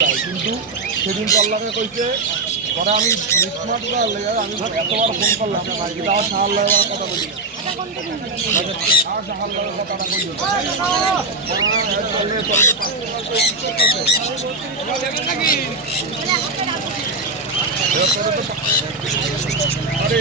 কিন্তু সেদিন কল্লাকে কইছে পরে আমি মিটমাট লেগে আমি এতবার ফোন করলাম কিন্তু আমার সাহার লাগার কথা বলি সাহার লাগার কথাটা বলি আরে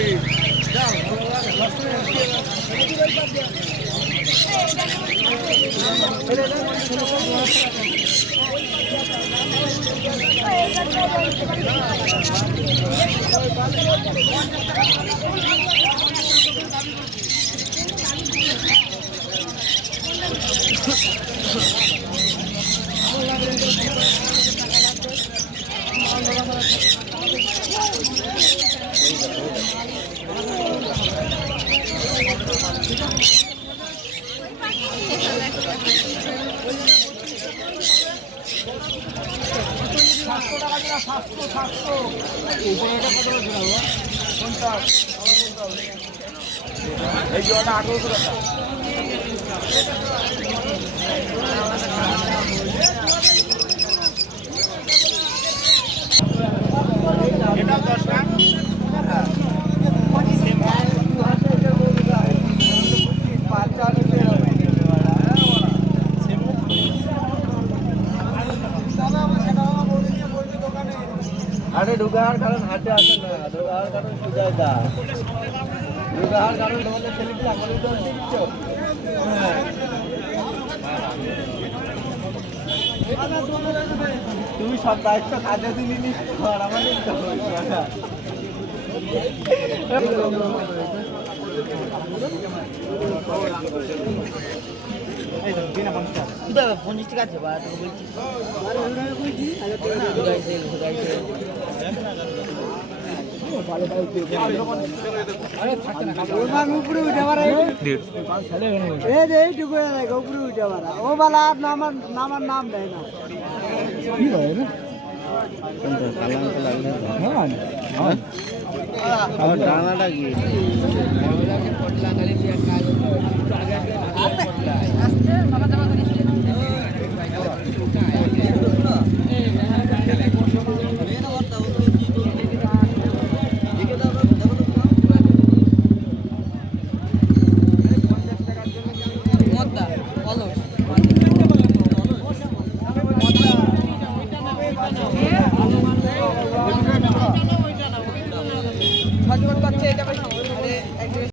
এই জলটা 1800 টাকা এটা 10 টাকা আরে ঢুকার কারণ হাটে আসে না ঢুকার কারণ সুজায় দা ঢুকার কারণ তোমাদের ছেলেটি আমার তো দিচ্ছ তুমি সব দায়িত্ব কাজে দিলি নি আর আমাদের পঞ্চাশ টাকা আছে উপরে উঠে এইটুকু উপরে উঠে ও বালা নামার নাম দেয় না কি হয় না ডানাটা কি